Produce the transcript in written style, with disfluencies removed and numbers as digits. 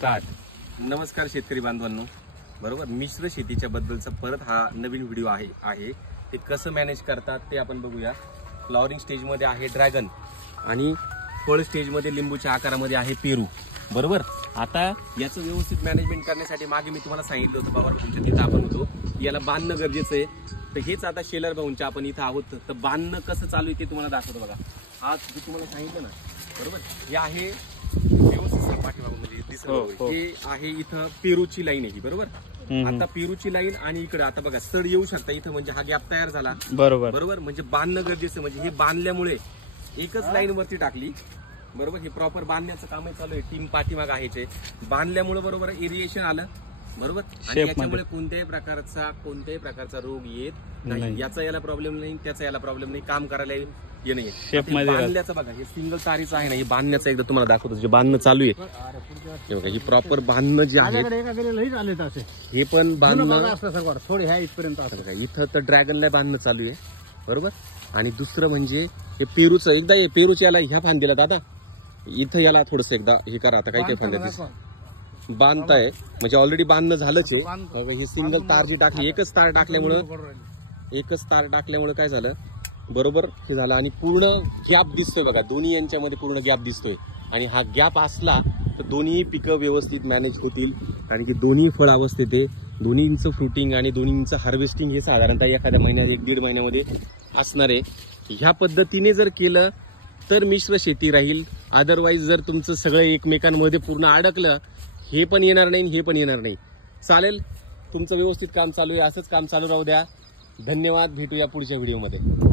Start. नमस्कार शेतकरी बांधवांनो, बरोबर मिश्र शेतीच्या बद्दलचा परत हा नवीन व्हिडिओ आहे. ते कसं मॅनेज करतात ते आपण बघूया. फ्लॉवरिंग स्टेज मध्ये आहे ड्रॅगन आणि फळ स्टेज मध्ये लिंबूच्या आकारामध्ये आहे पेरू. बरोबर. आता याचं व्यवस्थित मॅनेजमेंट करण्यासाठी मागे मी तुम्हाला सांगितलं होतं बाबा तुमच्या तिथं आपण होतो याला बांधणं गरजेचं आहे. तर हेच आता शेलर भाऊंच्या आपण इथं आहोत. तर बांधणं कसं चालू आहे ते तुम्हाला दाखवतो बघा. आज जे तुम्हाला सांगितलं ना, बरोबर, हे आहे व्यवस्थित पाठीमागून म्हणजे दिसत हे आहे इथं पेरूची लाईन आहे ही. बरोबर. आता पेरूची लाईन आणि इकडे आता बघा सड येऊ शकता इथं, म्हणजे हा गॅप तयार झाला. बरोबर. म्हणजे बांधणं गरजेचं, म्हणजे हे बांधल्यामुळे एकच लाईन वरती टाकली. बरोबर. हे प्रॉपर बांधण्याचं कामही चालू आहे. टीम पाठीमाग आहे. बांधल्यामुळे बरोबर एरिएशन आलं. बरोबर. आणि याच्यामुळे कोणत्याही प्रकारचा रोग येत नाही. याचा याला प्रॉब्लेम नाही, त्याचा याला प्रॉब्लेम नाही, काम करायला हे नाही. बांधल्याचं बघा हे सिंगल तारीचं आहे ना, हे बांधण्याचं एकदा तुम्हाला दाखवतो. जे बांधणं चालू आहे हे बघा, ही प्रॉपर बांधणं जे आहे हे पण बांधणं थोडे ह्या इथपर्यंत बघा. इथं तर ड्रॅगनला बांधणं चालू आहे. बरोबर. आणि दुसरं म्हणजे हे पेरूचं एकदा हे पेरूच्या याला ह्या फांदीला दादा इथं याला थोडस एकदा हे करा. आता काही फांद्या बांधताय म्हणजे ऑलरेडी बांधणं झालंच आहे. हे सिंगल तार जी टाकली, एकच तार टाकल्यामुळे काय झालं, बरोबर हे झालं. आणि पूर्ण गॅप दिसतोय बघा, दोन्ही यांच्यामध्ये पूर्ण गॅप दिसतोय. आणि हा गॅप असला तर दोन्ही पिकं व्यवस्थित मॅनेज होतील. कारण की दोन्ही फळ अवस्थेत आहे. दोन्हींचं फ्रुटिंग आणि दोन्हींचं हार्वेस्टिंग हे साधारणतः एखाद्या महिन्यात 1-1.5 महिन्यामध्ये असणार आहे. ह्या पद्धतीने जर केलं तर मिश्र शेती राहील. अदरवाईज जर तुमचं सगळं एकमेकांमध्ये पूर्ण अडकलं, हे पण येणार नाही, हे पण येणार नाही. चालेल, तुमचं व्यवस्थित काम चालू आहे, असंच काम चालू राहू द्या. धन्यवाद. भेटूया पुढच्या व्हिडिओमध्ये.